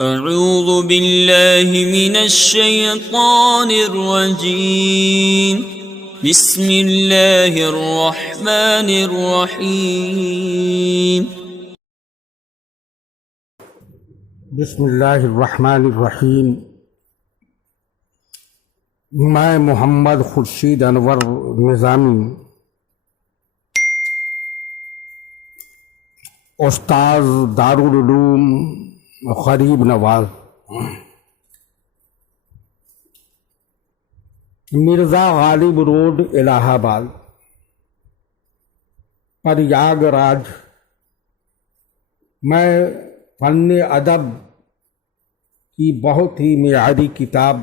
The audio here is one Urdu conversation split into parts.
اعوذ باللہ من الشیطان الرجیم بسم اللہ الرحمن الرحیم بسم اللہ الرحمن الرحیم۔ میں محمد خورشید انور نظامی، استاذ دارالعلوم غریب نواز، مرزا غالب روڈ الہ آباد، پریاگ راج۔ میں فن ادب کی بہت ہی معیاری کتاب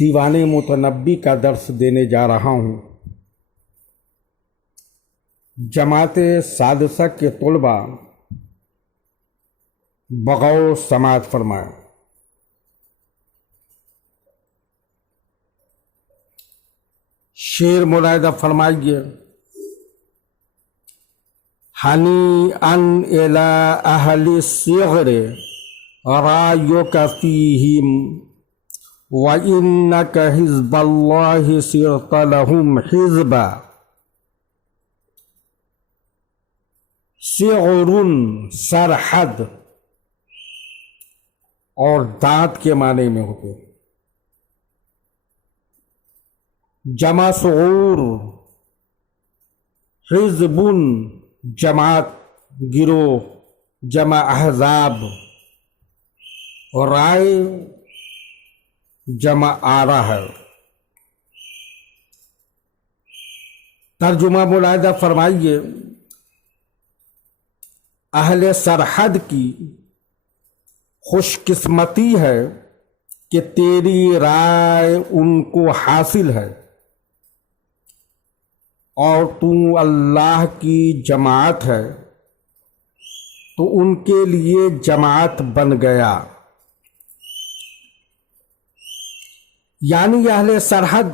دیوان متنبی کا درس دینے جا رہا ہوں۔ جماعت سادسہ کے طلباء بغور سماعت فرمائیں۔ شعر ملاحظہ فرمائیے۔ ہنیئا الی اہل الصغر رایک فیہم وَإِنَّكَ حِزْبَ اللَّهِ صِرْتَ لَهُمْ حِزْبًا۔ صغر سرحد اور دانت کے معنی میں ہوتے ہیں۔ جمع صغور، حزب جماعت گروہ، جمع احزاب، اور رائے جمع آرا ہے۔ ترجمہ ملاحظہ فرمائیے۔ اہل سرحد کی خوش قسمتی ہے کہ تیری رائے ان کو حاصل ہے، اور تو اللہ کی جماعت ہے تو ان کے لیے جماعت بن گیا۔ یعنی اہل سرحد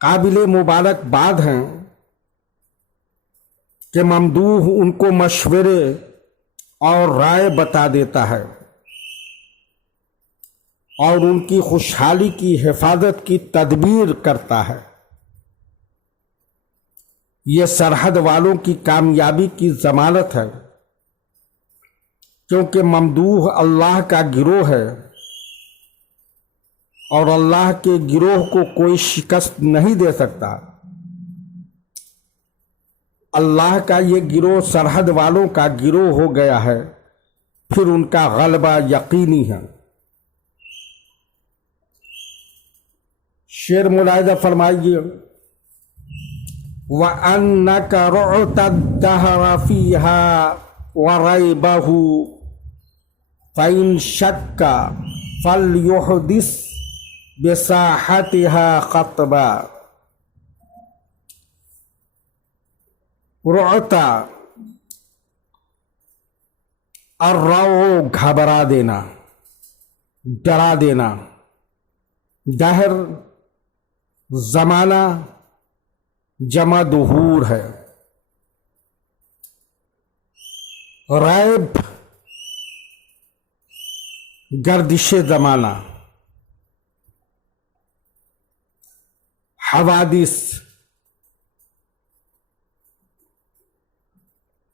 قابل مبارکباد ہیں کہ ممدوح ان کو مشورے اور رائے بتا دیتا ہے اور ان کی خوشحالی کی حفاظت کی تدبیر کرتا ہے۔ یہ سرحد والوں کی کامیابی کی ضمانت ہے، کیونکہ ممدوح اللہ کا گروہ ہے اور اللہ کے گروہ کو کوئی شکست نہیں دے سکتا۔ اللہ کا یہ گروہ سرحد والوں کا گروہ ہو گیا ہے، پھر ان کا غلبہ یقینی ہے۔ شعر ملاحظہ فرمائیے۔ وَأَنَّكَ رُعْتَ الدَّهْرَ فِيهَا وَرَيْبَهُ فَإِنْ شَكَّ فَلْيُحْدِثْ بِسَاحَتِهَا خَطْبًا۔ رعتا الرعو گھبرا دینا، ڈرا دینا، دہر زمانہ جمع دہور ہے، ریب گردش زمانہ، حوادث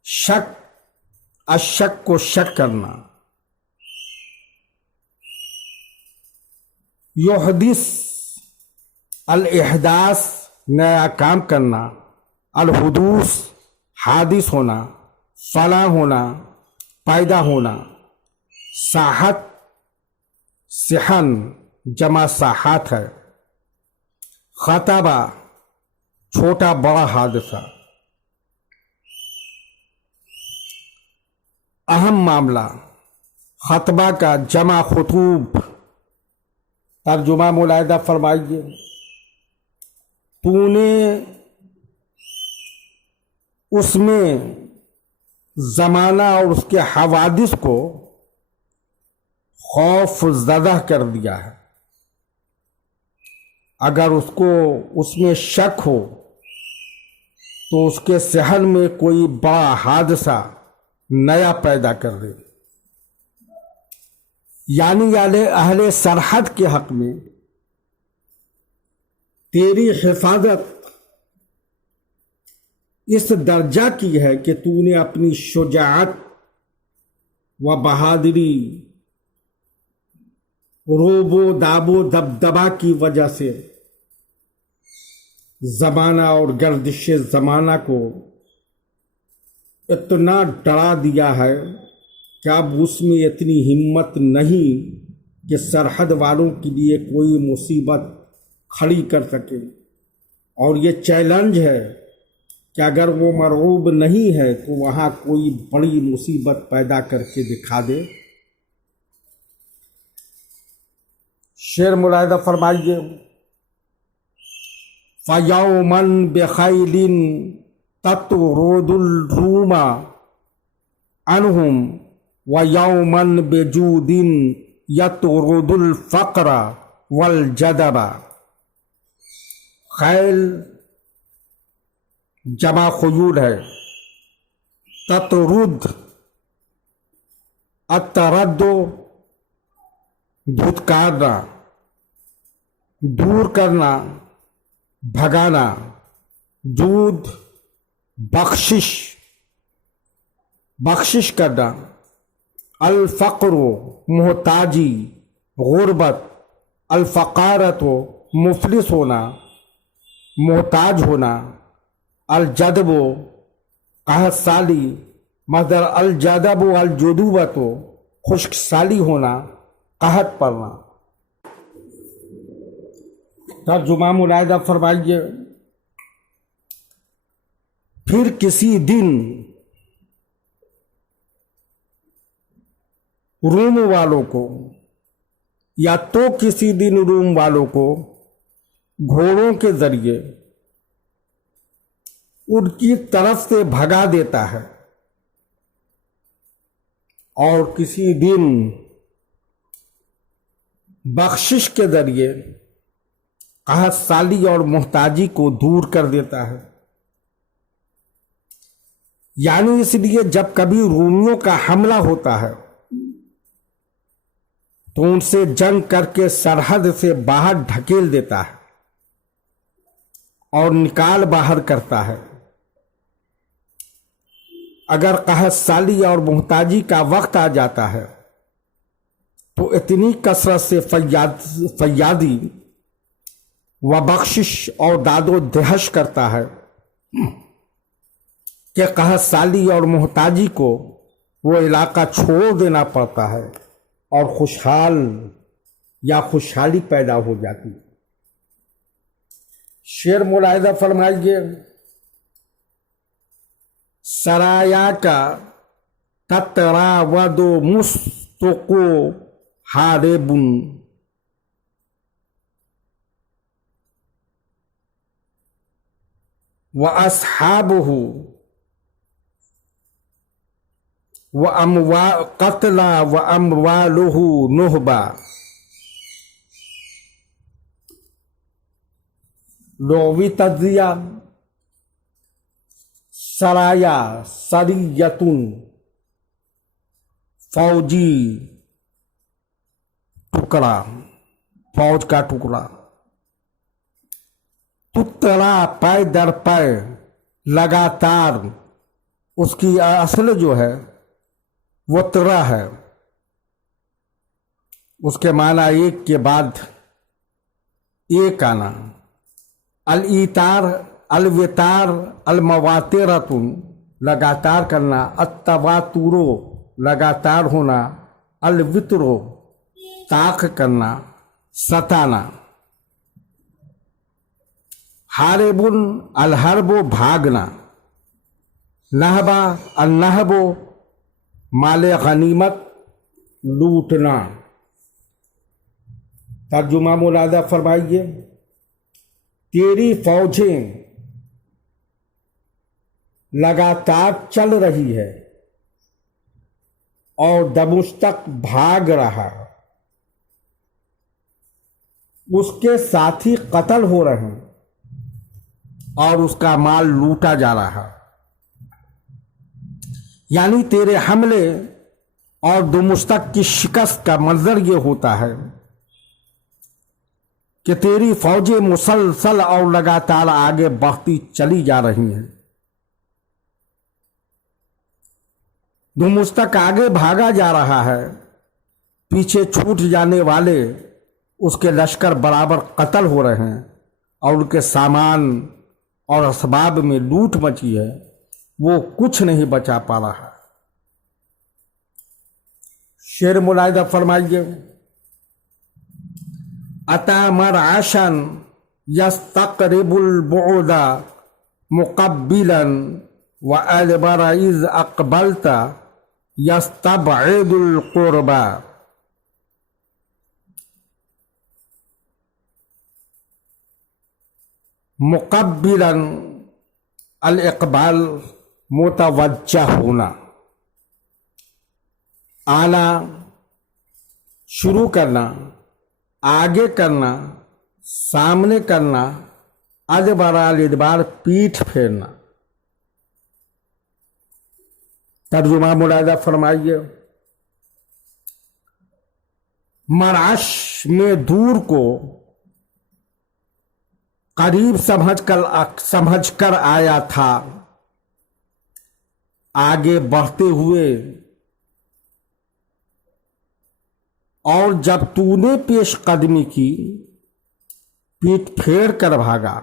شک، اشک کو شک کرنا، یحدث الاحداث نیا کام کرنا، الحدوث حادث ہونا، فنا ہونا، پیدا ہونا، ساحت صحن جمع ساحات ہے، خطبہ چھوٹا بڑا حادثہ، اہم معاملہ، خطبہ کا جمع خطوب۔ ترجمہ ملاحظہ فرمائیے۔ تو نے اس میں زمانہ اور اس کے حوادث کو خوف زدہ کر دیا ہے۔ اگر اس کو اس میں شک ہو تو اس کے صحن میں کوئی بڑا حادثہ نیا پیدا کر دے، یعنی اہل سرحد کے حق میں تیری حفاظت اس درجہ کی ہے کہ تو نے اپنی شجاعت و بہادری، روب و داب و دبدبا کی وجہ سے زمانہ اور گردش زمانہ کو اتنا ڈرا دیا ہے کہ اب اس میں اتنی ہمت نہیں کہ سرحد والوں کے لیے کوئی مصیبت کھڑی کر سکے، اور یہ چیلنج ہے کہ اگر وہ مرعوب نہیں ہے تو وہاں کوئی بڑی مصیبت پیدا کر کے دکھا دے۔ شعر ملاحظہ فرمائیے، فَيَوْمًا بِخَيْلٍ تَطْرُدُ الرُّومَ عَنْهُمْ وَيَوْمًا بِجُودٍ يَطْرُدُ الْفَقْرَ وَالْجَدَبَ۔ خیل جمع خیول ہے، تطرد الترد دھتکارنا، دور کرنا، بھگانا، جود بخشش کرنا، الفقر محتاجی، غربت، الفقارت مفلس ہونا، محتاج ہونا، الجدب قحط سالی، مصدر الجدب الجدوبت خشک سالی ہونا، قحط پڑنا۔ ترجمہ ملاحظہ فرمائیے، پھر کسی دن روم والوں کو، یا تو کسی دن روم والوں کو گھوڑوں کے ذریعے ان کی طرف سے بھگا دیتا ہے، اور کسی دن بخشش کے ذریعے قحط سالی اور محتاجی کو دور کر دیتا ہے۔ یعنی اس لیے جب کبھی رومیوں کا حملہ ہوتا ہے تو ان سے جنگ کر کے سرحد سے باہر ڈھکیل دیتا ہے اور نکال باہر کرتا ہے۔ اگر قحط سالی اور محتاجی کا وقت آ جاتا ہے تو اتنی کثرت سے فیاضی و بخشش اور داد و دہش کرتا ہے کہ قحط سالی اور محتاجی کو وہ علاقہ چھوڑ دینا پڑتا ہے اور خوشحالی پیدا ہو جاتی ہے۔ شعر ملاحظہ فرمائیے، سرایا کا تتراود مستق حارب واصحابہ قتلا واموالہ نہبا۔ لغوی تجزیہ، سرایا سریتن، فوجی ٹکڑا، فوج کا ٹکڑا، تترا پے در پے، لگاتار، اس کی اصل جو ہے وہ ترا ہے، اس کے معنی ایک کے بعد ایک آنا، الایتار، الوتار، المواترۃ لگاتار کرنا، التواتر لگاتار ہونا، الوتر طاق کرنا، ستانا، حارب الحرب بھاگنا، نہبا النہب مال غنیمت لوٹنا۔ ترجمہ ملاحظہ فرمائیے، تیری فوجیں لگاتار چل رہی ہے اور دمشق بھاگ رہا، اس کے ساتھی قتل ہو رہے ہیں اور اس کا مال لوٹا جا رہا۔ یعنی تیرے حملے اور دمشق کی شکست کا منظر یہ ہوتا ہے کہ تیری فوجیں مسلسل اور لگاتار آگے بڑھتی چلی جا رہی ہیں۔ دمشق آگے بھاگا جا رہا ہے، پیچھے چھوٹ جانے والے اس کے لشکر برابر قتل ہو رہے ہیں اور ان کے سامان اور اسباب میں لوٹ مچی ہے، وہ کچھ نہیں بچا پا رہا۔ شعر ملاحظہ فرمائیے، اتا مرعشا یستقرب البعد مقبلا وادبر اذ اقبلت یستبعد القربا۔ مقبلا الاقبال متوجہ ہونا، آنا شروع کرنا، آگے کرنا، سامنے کرنا، ادبر الادبار پیٹھ پھیرنا۔ ترجمہ ملاحظہ فرمائیے، مرعش میں دور کو قریب سمجھ کر آیا تھا، آگے بڑھتے ہوئے، اور جب تو نے پیش قدمی کی پیٹ پھیر کر بھاگا،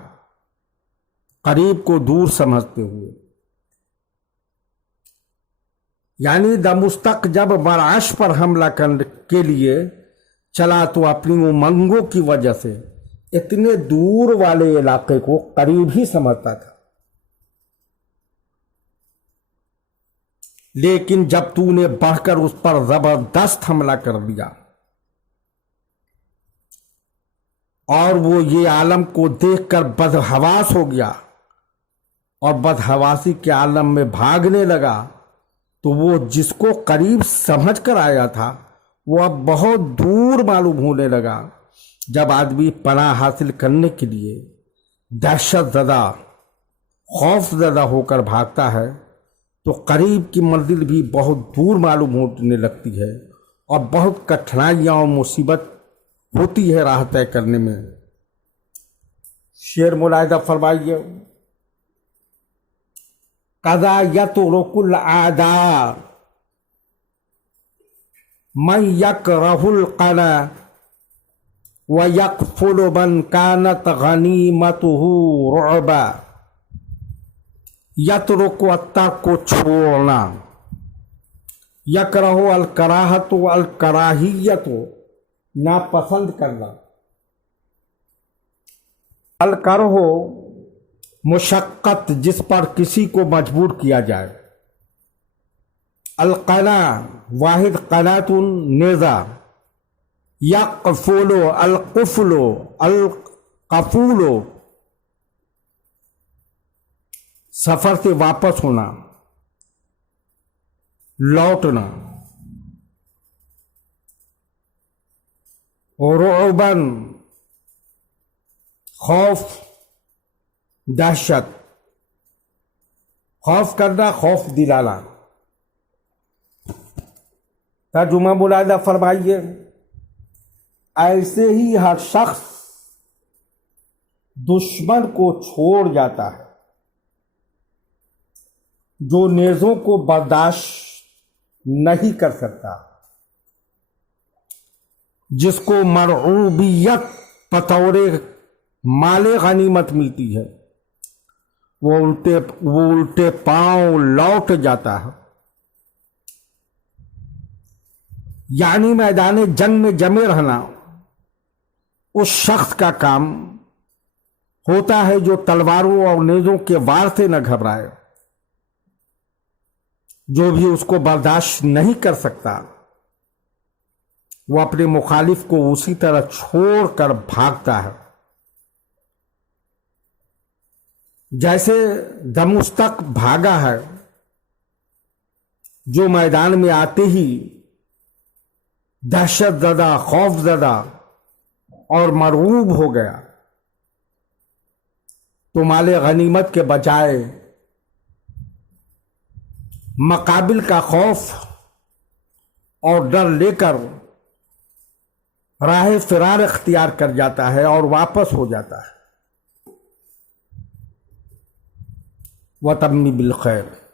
قریب کو دور سمجھتے ہوئے۔ یعنی دمشق جب مرعش پر حملہ کرنے کے لیے چلا تو اپنی امنگوں کی وجہ سے اتنے دور والے علاقے کو قریب ہی سمجھتا تھا، لیکن جب تو نے بڑھ کر اس پر زبردست حملہ کر دیا اور وہ یہ عالم کو دیکھ کر بدحواس ہو گیا اور بدحواسی کے عالم میں بھاگنے لگا، تو وہ جس کو قریب سمجھ کر آیا تھا وہ اب بہت دور معلوم ہونے لگا۔ جب آدمی پناہ حاصل کرنے کے لیے دہشت زدہ، خوف زدہ ہو کر بھاگتا ہے تو قریب کی منزل بھی بہت دور معلوم ہونے لگتی ہے اور بہت کٹھنائیاں اور مصیبت ہوتی ہے راہ طے کرنے میں۔ شعر ملاحظہ فرمائیے، قضا یترک الاعداء من یکرہ القنا ویکفل من کانت غنیمتہ رعبا۔ یترک الترک کو چھوڑنا، یکرہ الکراہت الکراہیت ناپسند کرنا، الکرہ مشقت جس پر کسی کو مجبور کیا جائے، القنا واحد قنات نیزہ، یقفل القفل القفول سفر سے واپس ہونا، لوٹنا، رعباً خوف دہشت، خوف کرنا، خوف دلانا۔ ترجمہ ملاحظہ فرمائیے، ایسے ہی ہر شخص دشمن کو چھوڑ جاتا ہے جو نیزوں کو برداشت نہیں کر سکتا، جس کو مرعوبیت بطور مال غنیمت ملتی ہے، وہ الٹے پاؤں لوٹ جاتا ہے۔ یعنی میدان جنگ میں جمے رہنا اس شخص کا کام ہوتا ہے جو تلواروں اور نیزوں کے وار سے نہ گھبرائے، جو بھی اس کو برداشت نہیں کر سکتا وہ اپنے مخالف کو اسی طرح چھوڑ کر بھاگتا ہے۔ جیسے دمشق بھاگا ہے، جو میدان میں آتے ہی دہشت زدہ، خوف زدہ اور مرعوب ہو گیا، تو مال غنیمت کے بجائے مقابل کا خوف اور ڈر لے کر راہ فرار اختیار کر جاتا ہے اور واپس ہو جاتا ہے۔ وَتَمِّ بِالْخَيْرِ۔